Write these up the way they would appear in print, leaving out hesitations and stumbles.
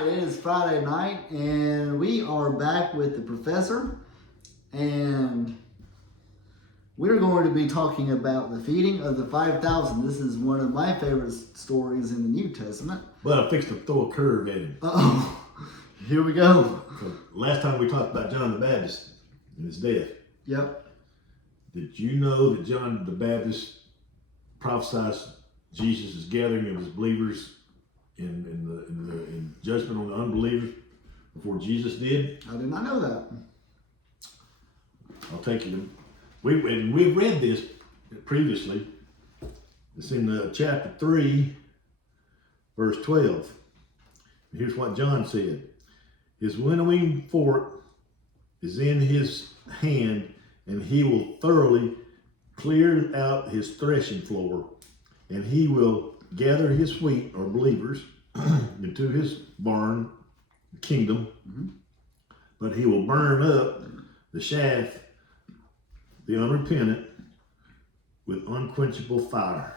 right, it is Friday night, and we are back with the professor, and we're going to be talking about the feeding of the 5,000. This is one of my favorite stories in the New Testament. But I fixed to throw a curve at him. Uh-oh, here we go. Last time we talked about John the Baptist and his death. Yep. Did you know that John the Baptist prophesied Jesus' gathering of his believers in judgment on the unbelievers before Jesus did? I did not know that. I'll take you to. We've read this previously. It's in chapter 3, verse 12. Here's what John said. His winnowing fork is in his hand, and he will thoroughly clear out his threshing floor, and he will gather his wheat, or believers, into his barn kingdom, but he will burn up the chaff, the unrepentant, with unquenchable fire.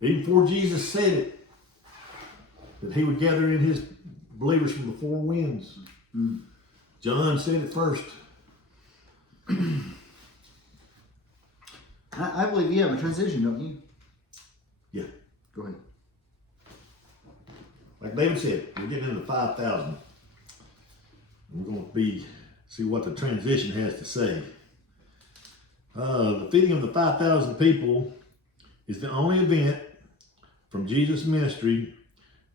Even before Jesus said it, that he would gather in his believers from the four winds. John said it first. I believe you have a transition, don't you? Yeah. Go ahead. Like David said, we're getting into 5,000. We're going to see what the transition has to say. The feeding of the 5,000 people is the only event from Jesus' ministry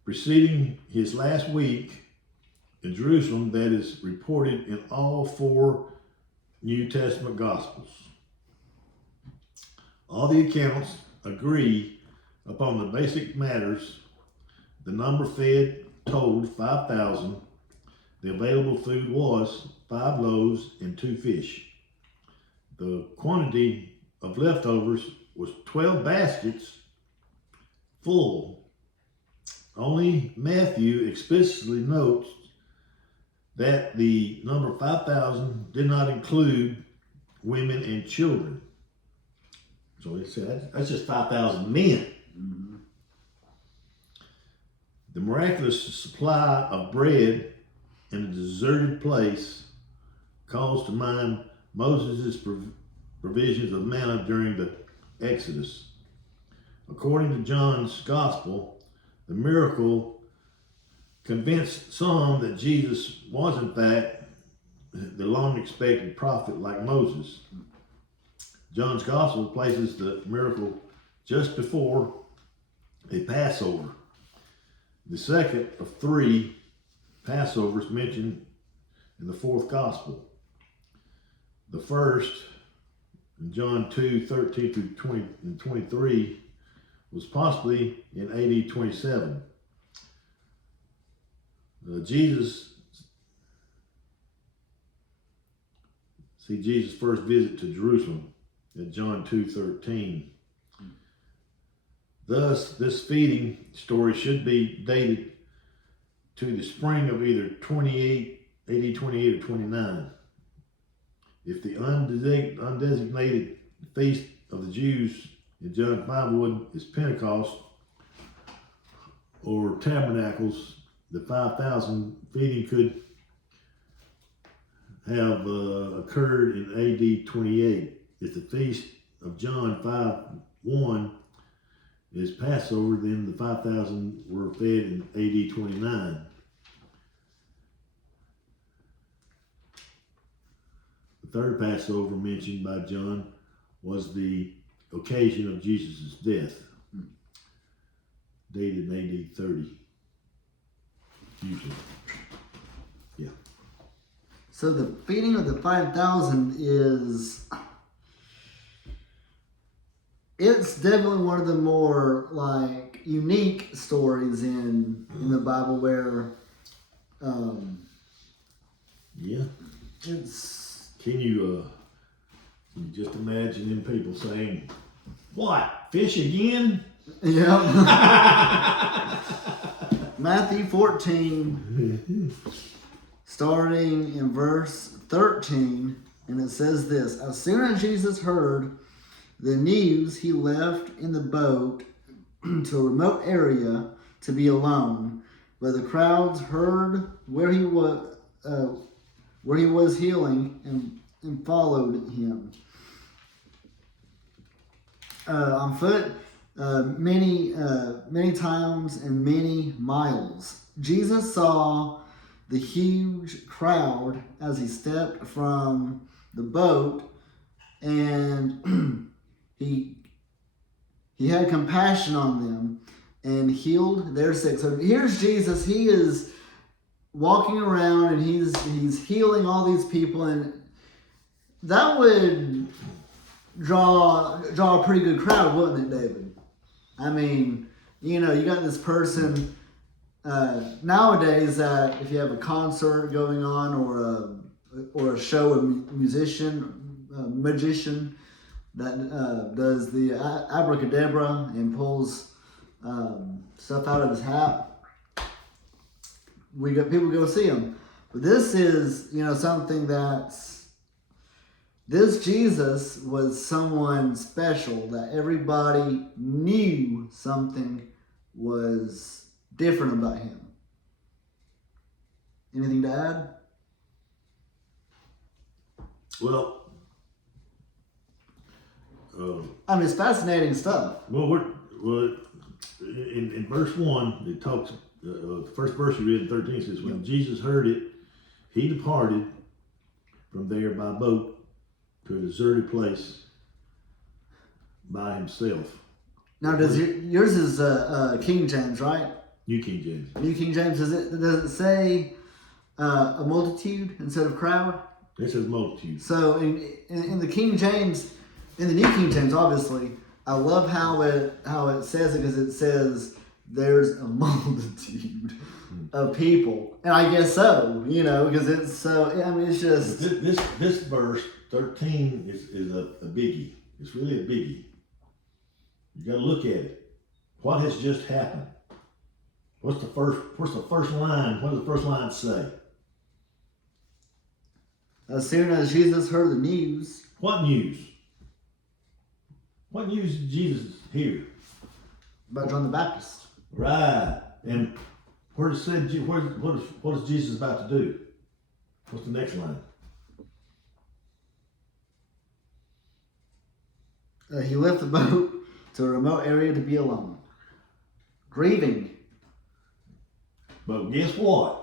preceding his last week in Jerusalem that is reported in all four New Testament Gospels. All the accounts agree upon the basic matters. The number fed totaled 5,000. The available food was 5 loaves and 2 fish. The quantity of leftovers was 12 baskets full. Only Matthew explicitly notes that the number 5,000 did not include women and children. So he said that's just 5,000 men. The miraculous supply of bread in a deserted place calls to mind Moses' provisions of manna during the Exodus. According to John's Gospel, the miracle convinced some that Jesus was in fact the long-expected prophet like Moses. John's Gospel places the miracle just before a Passover, the second of 3 Passovers mentioned in the 4th Gospel. The first, in John 2:13 through 20 and 23, was possibly in AD 27. Jesus' first visit to Jerusalem at John 2:13. Thus, this feeding story should be dated to the spring of either AD 28 or 29. If the undesignated feast of the Jews in John 5:1 is Pentecost or Tabernacles, the 5,000 feeding could have occurred in AD 28. If the feast of John 5:1 is Passover, then the 5,000 were fed in AD 29. The third Passover mentioned by John was the occasion of Jesus' death, dated in AD 30. Usually. Yeah. So the feeding of the 5,000 it's definitely one of the more unique stories in the Bible where it's. Can you just imagine them people saying, "What, fish again?" Yeah. Matthew 14, starting in verse 13, and it says this: As soon as Jesus heard the news, he left in the boat to a remote area to be alone. but the crowds heard where he was healing and followed him on foot many times and many miles. Jesus saw the huge crowd as he stepped from the boat, and he had compassion on them and healed their sick. So here's Jesus. He is walking around and he's healing all these people, and that would draw a pretty good crowd, wouldn't it, David? I mean, you got this person nowadays that if you have a concert going on or a show, a magician that does the abracadabra and pulls stuff out of his hat, people go see him. But this is something this Jesus was someone special that everybody knew something was different about him. Anything to add? Well, I mean, it's fascinating stuff. In verse 1, it talks, the first verse you read in 13 says, when Jesus heard it, he departed from there by boat to a deserted place by himself. Now, yours is King James, right? New King James. New King James. Does it say a multitude instead of crowd? It says multitude. So in the King James, in the New King James, obviously, I love how it says it, because it says there's a multitude of people, and I guess so, because it's so. I mean, it's just this verse 13 is a biggie. It's really a biggie. You got to look at it. What has just happened? What's the first line? What does the first line say? As soon as Jesus heard the news. What news? What news did Jesus hear? About John the Baptist. Right. And what is Jesus about to do? What's the next line? He left the boat to a remote area to be alone, grieving. But guess what?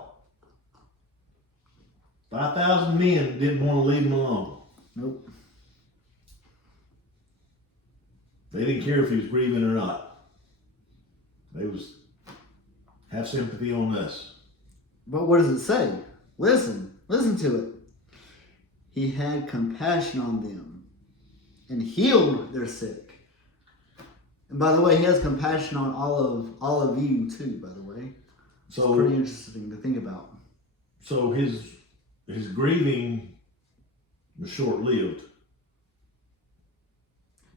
5,000 men didn't want to leave him alone. Nope. They didn't care if he was grieving or not. They was have sympathy on us. But what does it say? Listen to it. He had compassion on them and healed their sick. And by the way, he has compassion on all of you too, by the way. So it's pretty interesting to think about. So his grieving was short-lived.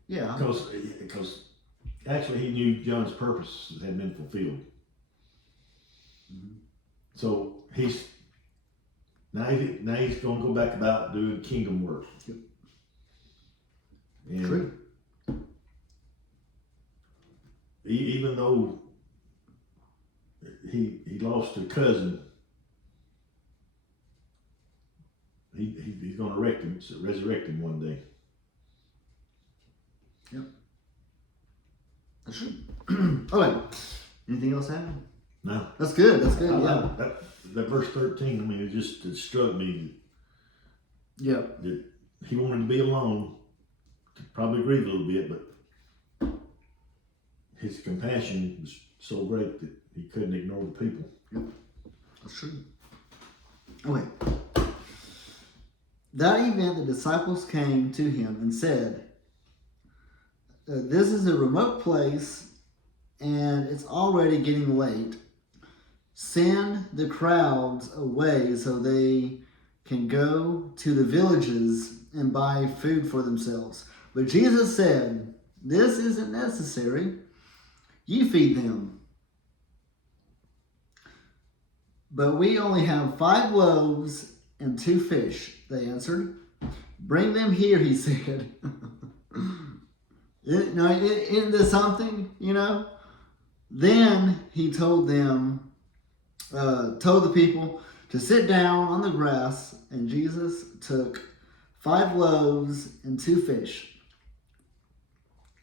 Yeah. Because actually he knew John's purpose had been fulfilled. Mm-hmm. So he's going to go back about doing kingdom work. Yep. And true. Even though he lost a cousin, he's going to resurrect him one day. Yep. That's true. Okay. Anything else happened? No. That's good. Yeah. That verse 13, I mean, it struck me. Yeah. That he wanted to be alone, to probably grieve a little bit, but his compassion was so great that he couldn't ignore the people. Yep. That's true. Okay. That event, the disciples came to him and said, this is a remote place and it's already getting late. Send the crowds away so they can go to the villages and buy food for themselves. But Jesus said, this isn't necessary. You feed them. But we only have 5 loaves and 2 fish, they answered. Bring them here, he said. Isn't this something, Then he told them told the people to sit down on the grass, and Jesus took 5 loaves and 2 fish,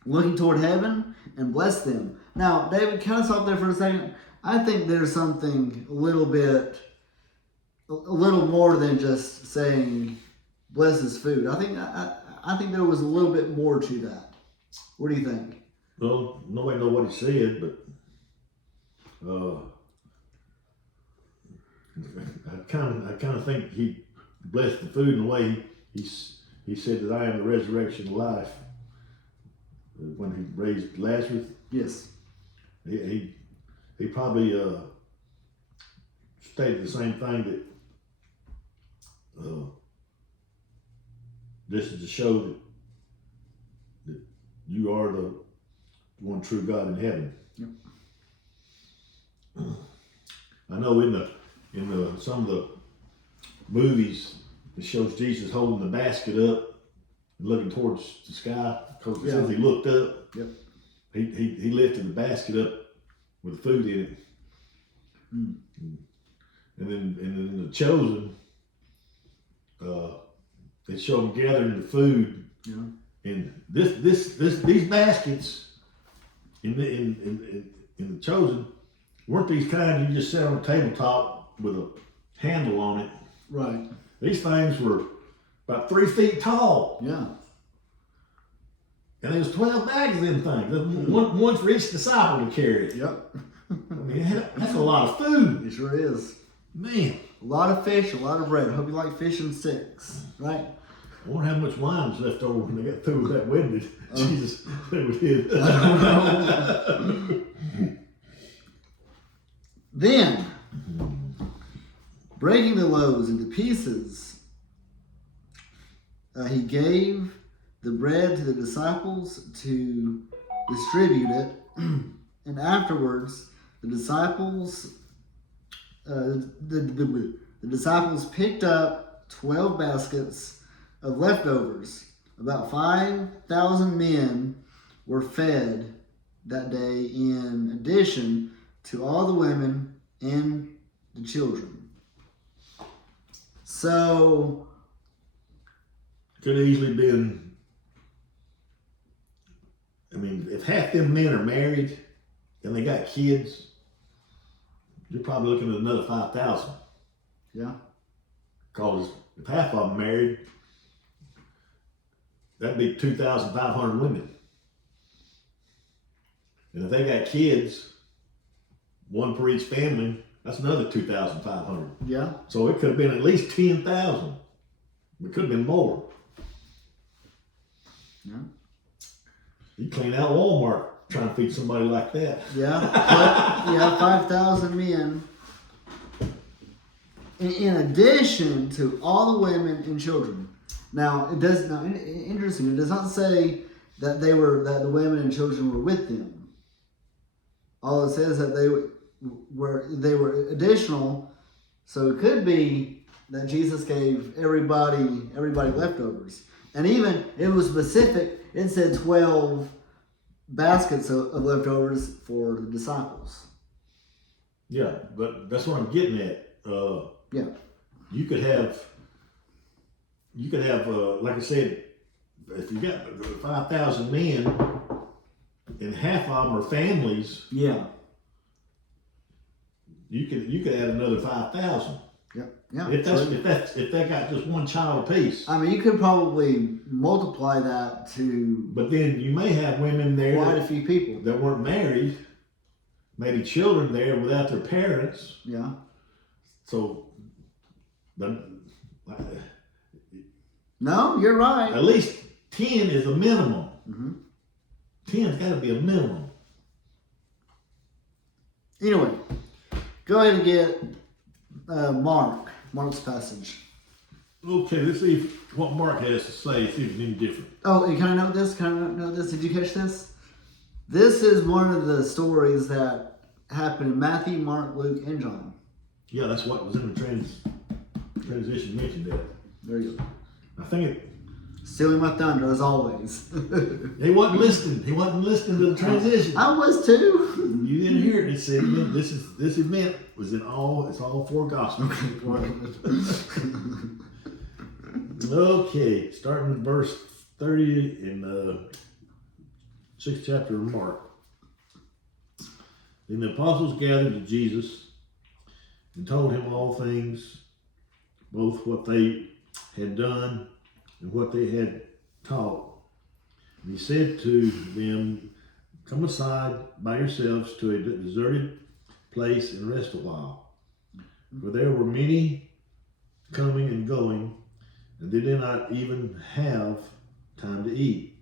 looking toward heaven and blessed them. Now, David, can I stop there for a second? I think there's something a little more than just saying bless his food. I think there was a little bit more to that. What do you think? Well, nobody know what he said, but I kind of think he blessed the food in the way he said that I am the resurrection of life. When he raised Lazarus, Yes. he probably stated the same thing that this is to show that you are the one true God in heaven. Yep. I know in the some of the movies it shows Jesus holding the basket up and looking towards the sky because it says he looked up. Yep. He lifted the basket up with food in it. Mm. And then in the Chosen, they show them gathering the food. Yeah. And these baskets in the Chosen weren't these kind you just sit on a tabletop with a handle on it. Right. These things were about 3 feet tall. Yeah. And there was 12 bags of them things. One for each disciple to carry. Yep. I mean, that's a lot of food. It sure is. Man. A lot of fish, a lot of bread. Hope you like fish and sticks, right? I wonder how much wine was left over when they got through with that wedding. Jesus, they would hit. I don't know. Then, breaking the loaves into pieces, he gave the bread to the disciples to distribute it, and afterwards the disciples picked up 12 baskets of leftovers. About 5,000 men were fed that day, in addition to all the women and the children. So, Could have easily been, I mean, if half them men are married and they got kids, you're probably looking at another 5,000. yeah, Because if half of them married, that'd be 2,500 women. And if they got kids, one per each family, that's another 2,500. yeah, So it could have been at least 10,000. It could have been more. yeah, You clean out Walmart trying to feed somebody like that. yeah. But, yeah, 5,000 men. In addition to all the women and children. Now, it does not. Interesting. It does not say that the women and children were with them. All it says that they were additional. So it could be that Jesus gave everybody leftovers, and even it was specific. It said 12 baskets of leftovers for the disciples. Yeah, but that's what I'm getting at. Yeah. You could have, like I said, if you got 5,000 men and half of them are families, Yeah. you could add another 5,000. Yep. Yeah. If they got just one child apiece. I mean, you could probably multiply that to But then you may have women there quite a few people. that weren't married, maybe children there without their parents. Yeah. So, No, you're right. at least 10 is a minimum. Mm-hmm. 10's got to be a minimum. Anyway, go ahead and get Mark's passage. Okay, let's see what Mark has to say, see if it's any different. Oh, and can I note this? Did you catch this? This is one of the stories that happened in Matthew, Mark, Luke, and John. Yeah, that's what was in the transition mentioned that. There you go. I think Stealing my thunder, as always. he wasn't listening. He wasn't listening to the transition. I was too. You didn't hear it. It said this event was it's all four gospels. Okay, starting with verse 30 in the 6th chapter of Mark. Then the apostles gathered to Jesus and told him all things, both what they had done and what they had taught. And he said to them, "Come aside by yourselves to a deserted place and rest a while." For there were many coming and going, and they did not even have time to eat.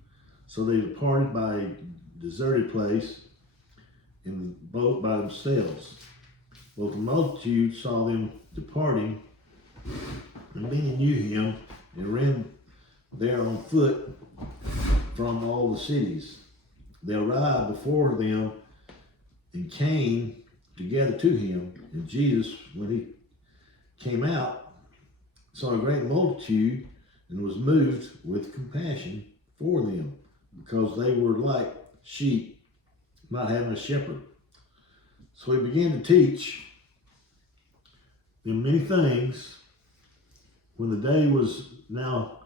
So they departed by a deserted place in the boat by themselves. Well, the multitude saw them departing, and many knew him, and ran there on foot from all the cities. They arrived before them and came together to him. And Jesus, when he came out, saw a great multitude and was moved with compassion for them, because they were like sheep not having a shepherd. So he began to teach them many things. When the day was now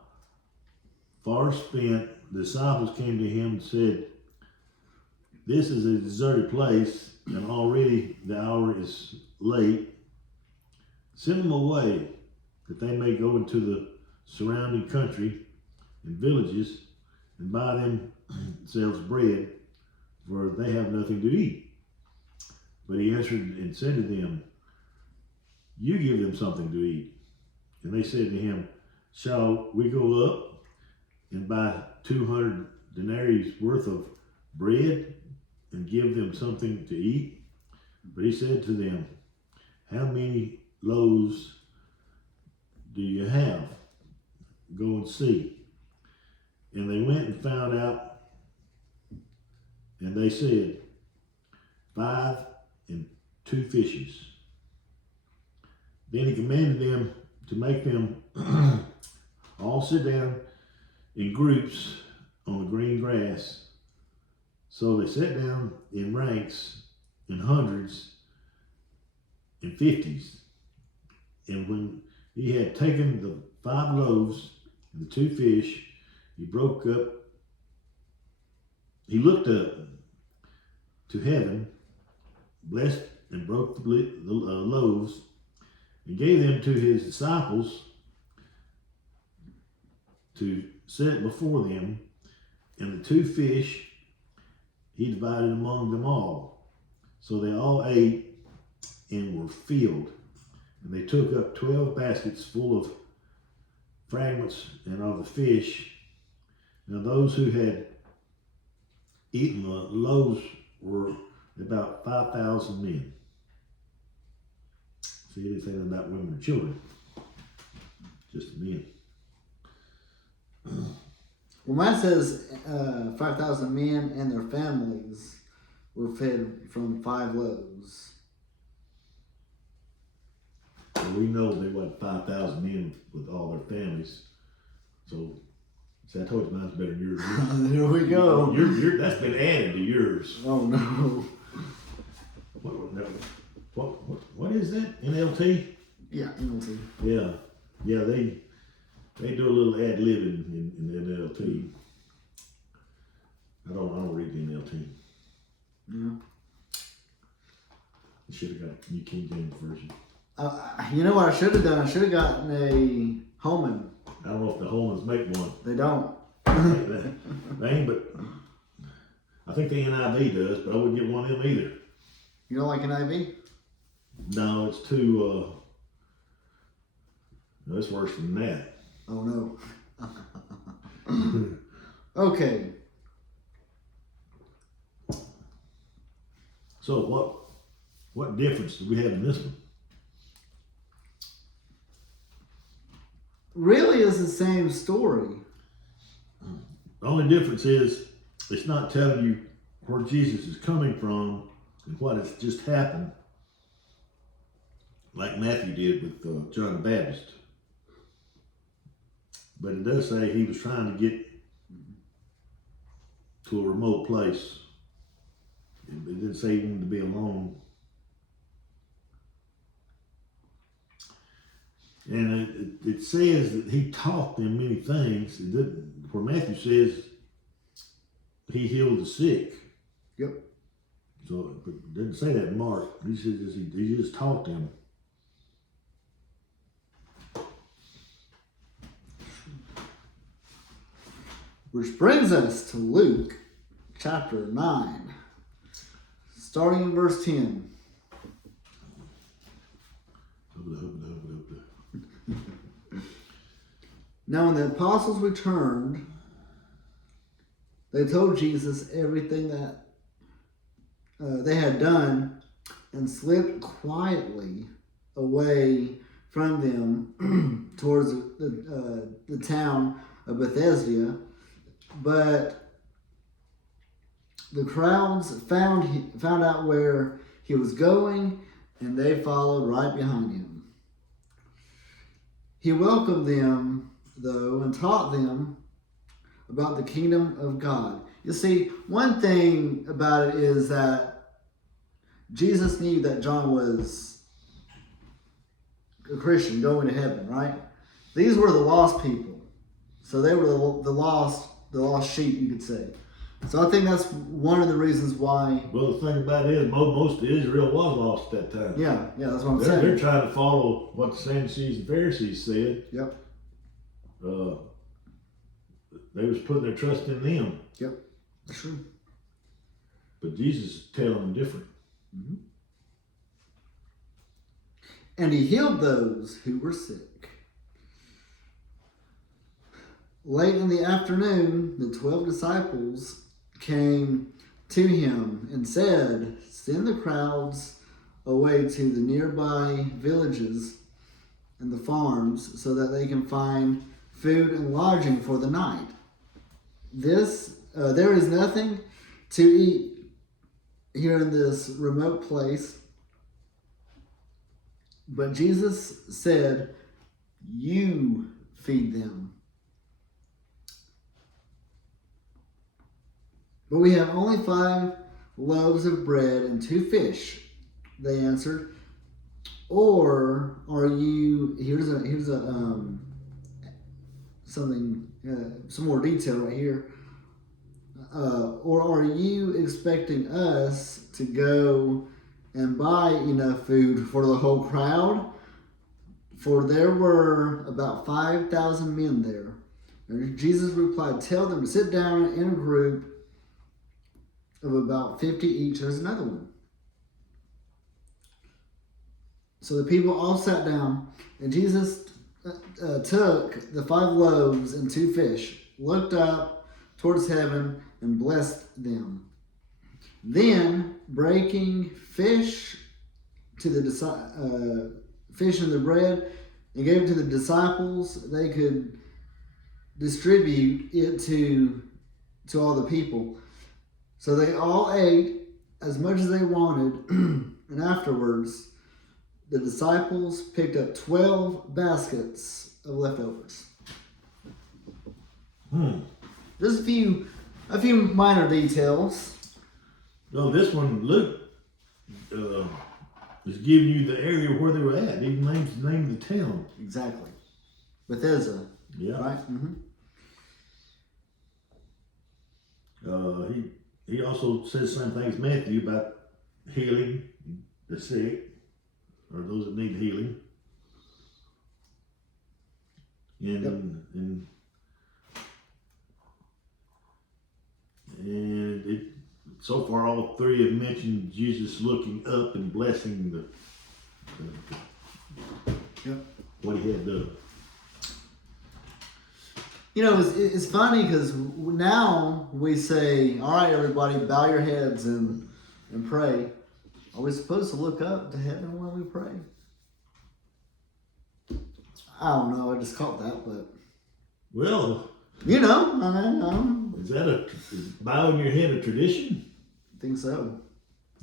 far spent, the disciples came to him and said, "This is a deserted place, and already the hour is late. Send them away, that they may go into the surrounding country and villages and buy themselves bread, for they have nothing to eat." But he answered and said to them, "You give them something to eat." And they said to him, "Shall we go up and buy 200 denarii worth of bread and give them something to eat?" But he said to them, "How many loaves do you have? Go and see." And they went and found out, and they said, 5 and 2 fishes. Then he commanded them to make them all sit down in groups on the green grass. So they sat down in ranks, in hundreds and 50s. And when he had taken the 5 loaves and the 2 fish, he broke up, he looked up to heaven, blessed and broke the loaves, and gave them to his disciples to set before them, and the 2 fish he divided among them all. So they all ate and were filled. And they took up 12 baskets full of fragments and of the fish. Now those who had eaten the loaves were about 5,000 men. See, he didn't say anything about women and children, just the men. Well, mine says 5,000 men and their families were fed from 5 loaves. Well, we know there wasn't 5,000 men with all their families. So, see, I told you mine's better than yours. Here we go. Your that's been added to yours. Oh no. What is that? NLT? Yeah, NLT. Yeah, they do a little ad libbing in the NLT. I don't read the NLT. Yeah. You should have got New King James Version. You know what I should have done? I should have gotten a Holman. I don't know if the Holmans make one. They don't. They ain't, but I think the NIV does, but I wouldn't get one of them either. You don't like an IV? No, it's too, no, it's worse than that. Oh no. Okay. So what difference do we have in this one? Really is the same story. The only difference is it's not telling you where Jesus is coming from and what has just happened, like Matthew did with John the Baptist. But it does say he was trying to get to a remote place It didn't say he wanted to be alone. And it says that he taught them many things. It didn't, where Matthew says he healed the sick. Yep. So it didn't say that in Mark. He says he just taught them. Which brings us to Luke chapter 9, starting in verse 10. Now when the apostles returned, they told Jesus everything that they had done and slipped quietly away from them towards the town of Bethesda. But the crowds found out where he was going, and they followed right behind him. He welcomed them, though, and taught them about the kingdom of God. You see, one thing about it is that Jesus knew that John was a Christian going to heaven, right? These were the lost people. So they were the lost sheep, you could say. So I think that's one of the reasons why. Well, the thing about it is, most of Israel was lost at that time. Yeah, that's what I'm They're saying. trying to follow what the Sadducees and Pharisees said. Yep. They was putting their trust in them. Yep, that's true. But Jesus is telling them different. Mm-hmm. And he healed those who were sick. Late in the afternoon, the 12 disciples came to him and said, "Send the crowds away to the nearby villages and the farms so that they can find food and lodging for the night. There is nothing to eat here in this remote place." But Jesus said, "You feed them." "But we have only 5 loaves of bread and 2 fish," they answered. "Or are you?" Here's some more detail right here. "Or are you expecting us to go and buy enough food for the whole crowd?" For there were about 5,000 men there. And Jesus replied, "Tell them to sit down in a group of about 50 each." There's another one. So the people all sat down, and Jesus took the 5 loaves and 2 fish, looked up towards heaven, and blessed them. Then, breaking fish and the bread, and gave it to the disciples, they could distribute it to all the people. So they all ate as much as they wanted, and afterwards, the disciples picked up 12 baskets of leftovers. Just a few minor details. No, this one, Luke is giving you the area where they were at. He names the name of the town. Exactly. Bethesda. Yeah. Right? Mm-hmm. He also says the same thing as Matthew about healing the sick, or those that need healing. And so far all 3 have mentioned Jesus looking up and blessing what he had done. You know, it's funny because now we say, "All right, everybody, bow your heads and pray." Are we supposed to look up to heaven when we pray? I don't know. I just caught that, but Well, you know, is bowing your head a tradition? I think so.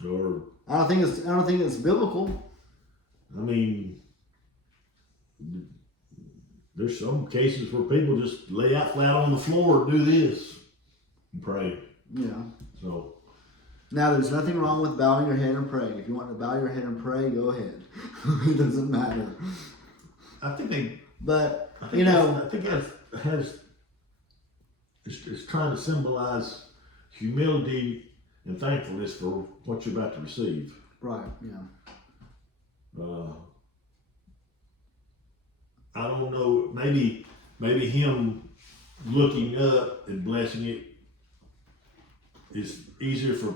Or I don't think it's biblical. I mean, there's some cases where people just lay out flat on the floor and do this and pray. Yeah. So Now, there's nothing wrong with bowing your head and praying. If you want to bow your head and pray, go ahead. It doesn't matter. I think they. But, I think you know, I think it has. It's trying to symbolize humility and thankfulness for what you're about to receive. right, yeah. I don't know. Maybe him looking up and blessing it is easier for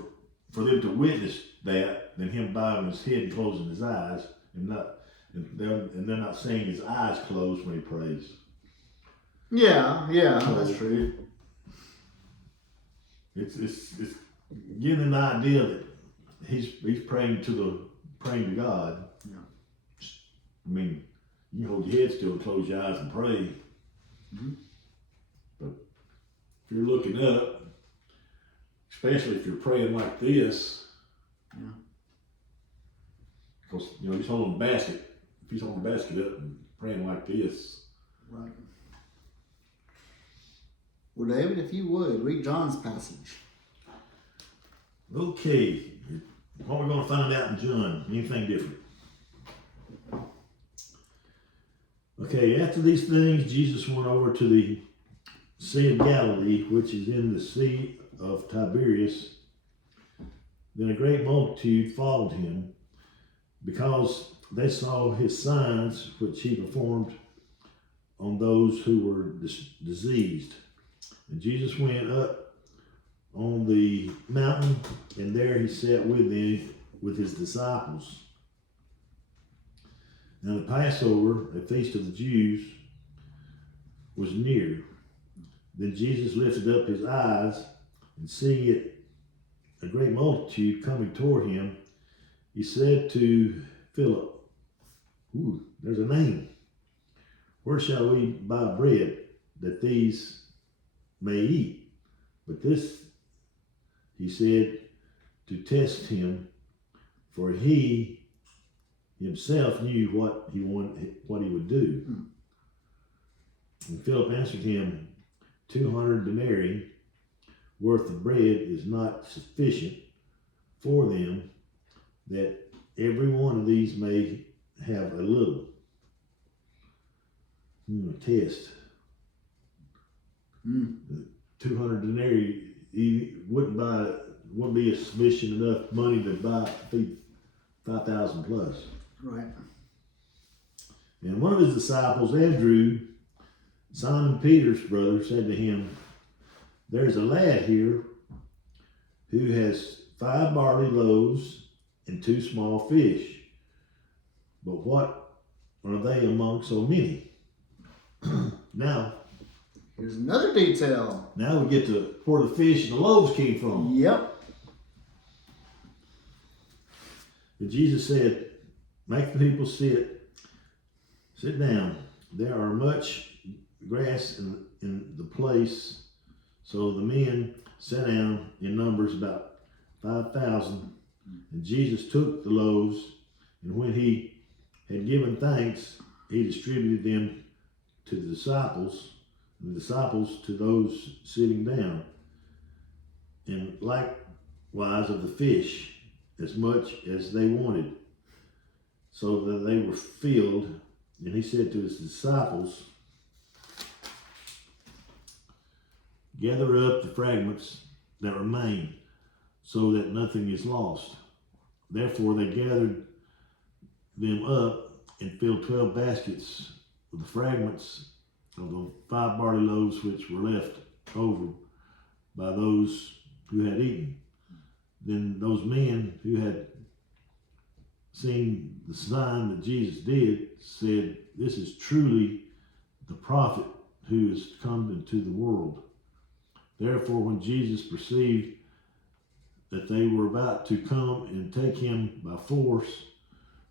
them to witness that than him bowing his head and closing his eyes and they're not seeing his eyes closed when he prays. Yeah, that's true. It's giving the idea that he's praying to God. Yeah. I mean, you can hold your head still and close your eyes and pray. Mm-hmm. But if you're looking up, especially if you're praying like this, yeah. Because he's holding a basket. If he's holding a basket up and praying like this, Right. Well, David, if you would, read John's passage. okay, what we're going to find out in John? Anything different? Okay, after these things, Jesus went over to the Sea of Galilee, which is in the Sea of Tiberias. Then a great multitude followed him, because they saw his signs which he performed on those who were diseased. And Jesus went up on the mountain, and there he sat with them, with his disciples. Now the Passover, a feast of the Jews, was near. Then Jesus lifted up his eyes, and seeing it, a great multitude coming toward him, he said to Philip, ooh, there's a name. Where shall we buy bread that these may eat? But this he said to test him, for he himself knew what he would do. And Philip answered him, 200 denarii worth of bread is not sufficient for them, that every one of these may have a little. Test. 200 denarii wouldn't be a sufficient enough money to feed 5,000 plus. Right. And one of his disciples, Andrew, Simon Peter's brother, said to him, there's a lad here who has 5 barley loaves and 2 small fish. But what are they among so many? Now, here's another detail. Now we get to where the fish and the loaves came from. Yep. And Jesus said, make the people sit down. There are much grass in the place. So the men sat down in numbers about 5,000. And Jesus took the loaves, and when he had given thanks, he distributed them to the disciples, and the disciples to those sitting down, and likewise of the fish, as much as they wanted, so that they were filled. And he said to his disciples, gather up the fragments that remain, so that nothing is lost. Therefore they gathered them up and filled 12 baskets with the fragments of the 5 barley loaves which were left over by those who had eaten. Then those men who had seen the sign that Jesus did said, this is truly the prophet who has come into the world. Therefore, when Jesus perceived that they were about to come and take him by force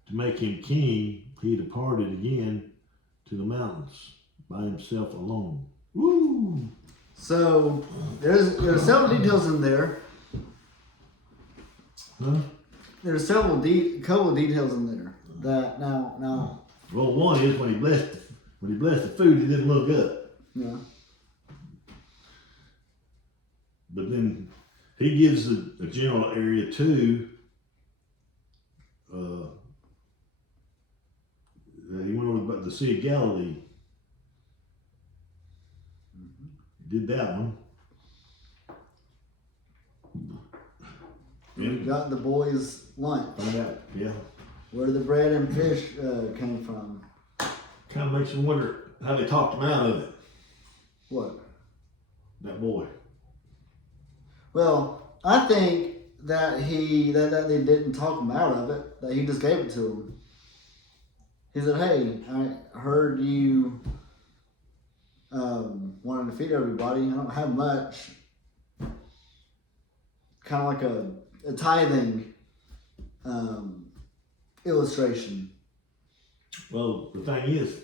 to make him king, he departed again to the mountains by himself alone. Woo! So there's several details in there. Huh? There's couple of details in there that now. Well, one is when he blessed the food, he didn't look up. Yeah. But then he gives a general area too. He went over about the Sea of Galilee. He did that one. We got the boys' lunch. Find out, yeah. Where the bread and fish came from. Kind of makes you wonder how they talked him out of it. What? That boy. Well, I think that that they didn't talk him out of it. That he just gave it to him. He said, "Hey, I heard you wanted to feed everybody. I don't have much. Kind of like a tithing illustration." Well, the thing is,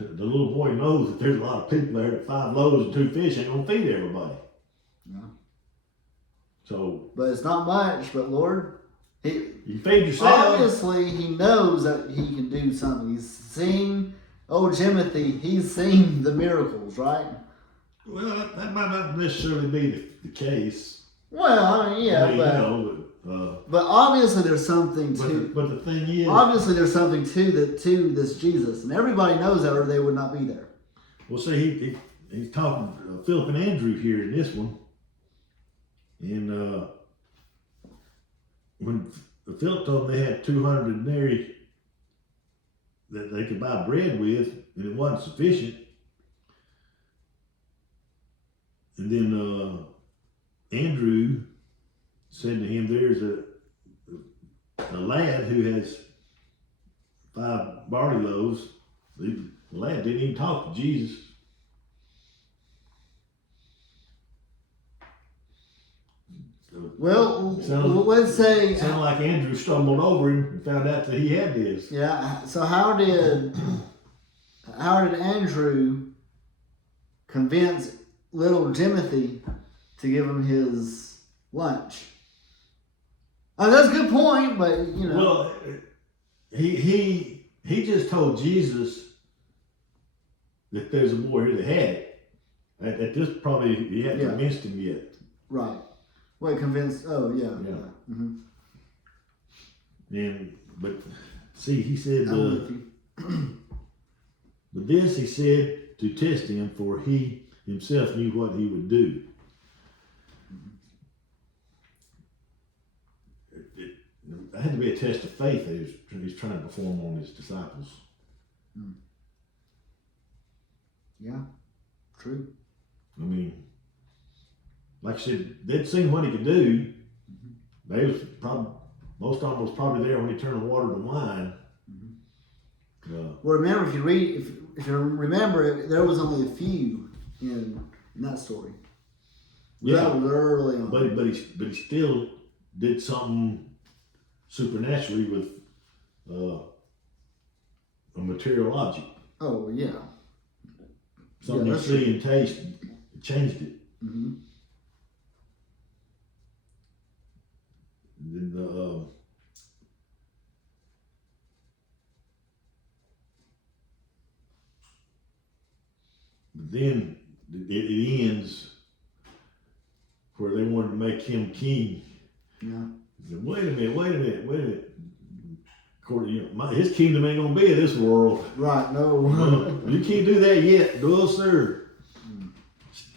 the little boy knows that there's a lot of people there that 5 loaves and 2 fish ain't gonna feed everybody. Yeah. So, But it's not much. But Lord, you feed yourself. obviously he knows that he can do something. He's seen Timothy. He's seen the miracles, right? Well, that might not necessarily be the case. Well, I mean, yeah, I mean, but. you know, But obviously there's something to but the thing is, obviously there's something to this Jesus, and everybody knows that, or they would not be there. well, see, he's talking Philip and Andrew here in this one, and when Philip told them they had 200 denarii that they could buy bread with, and it wasn't sufficient, and then Andrew said to him, "There's a lad who has 5 barley loaves." The lad didn't even talk to Jesus. So, Well, Sound- let's say, sounded like Andrew stumbled over him and found out that he had this. yeah. So how did Andrew convince little Timothy to give him his lunch? That's a good point, but you know. Well, he just told Jesus that there's a boy here that had it. At this, probably he hadn't Yeah. convinced him yet. Right. Wait, convinced? Oh, yeah. Yeah. Mm-hmm. But see, he said, I'm with you. but this he said to test him, for he himself knew what he would do. It had to be a test of faith that he's trying to perform on his disciples. Yeah, true. I mean, like I said, they'd seen what he could do. They was probably, most of them was probably there when he turned the water to wine. Well, remember, if you read, if you remember, there was only a few in that story. Yeah. That was early on. But he still did something supernaturally with a material object. Oh, yeah. Something Yeah, you that's see and taste, it changed it. Mm-hmm. And then but then it ends where they wanted to make him king. Yeah. He said, wait a minute. According, his kingdom ain't gonna be of this world. Right, no. You can't do that yet. No, sir.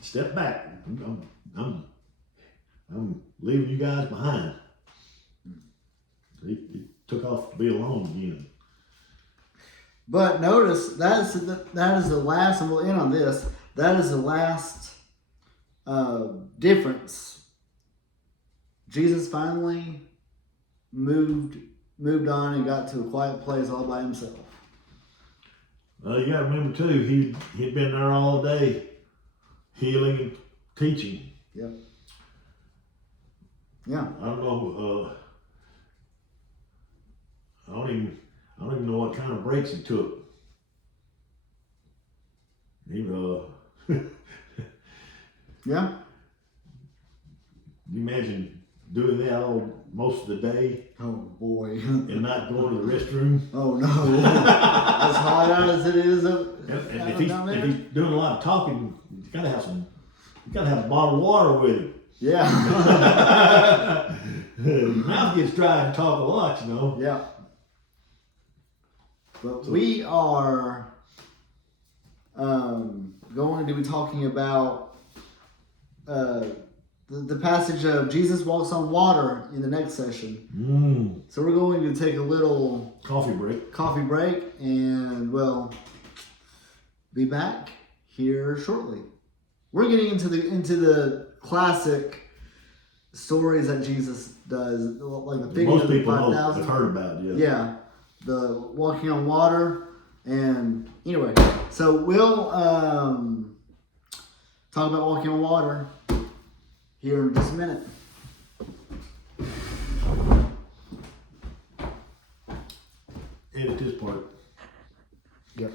Step back. I'm leaving you guys behind. He took off to be alone again. But notice, that is the last, and we'll end on this, that is the last difference. Jesus finally moved on and got to a quiet place all by himself. You got to remember too, he'd been there all day, healing and teaching. Yep. Yeah. I don't know. I don't even know what kind of breaks he took. Yeah. You imagine doing that most of the day Oh boy. and not going to the restroom. Oh no. As hot as it is And if he's doing a lot of talking, you gotta have a bottle of water with him. Yeah. Your mouth gets dry and talk a lot, you know. Yeah. But we are going to be talking about the passage of Jesus walks on water in the next session. So we're going to take a little Coffee break. coffee break and we'll be back here shortly. We're getting into the classic stories that Jesus does, like the feeding Most of the people know, 5,000. have heard about it. Yeah. Yeah, the walking on water, and anyway, so we'll talk about walking on water here in just a minute. Edit this part.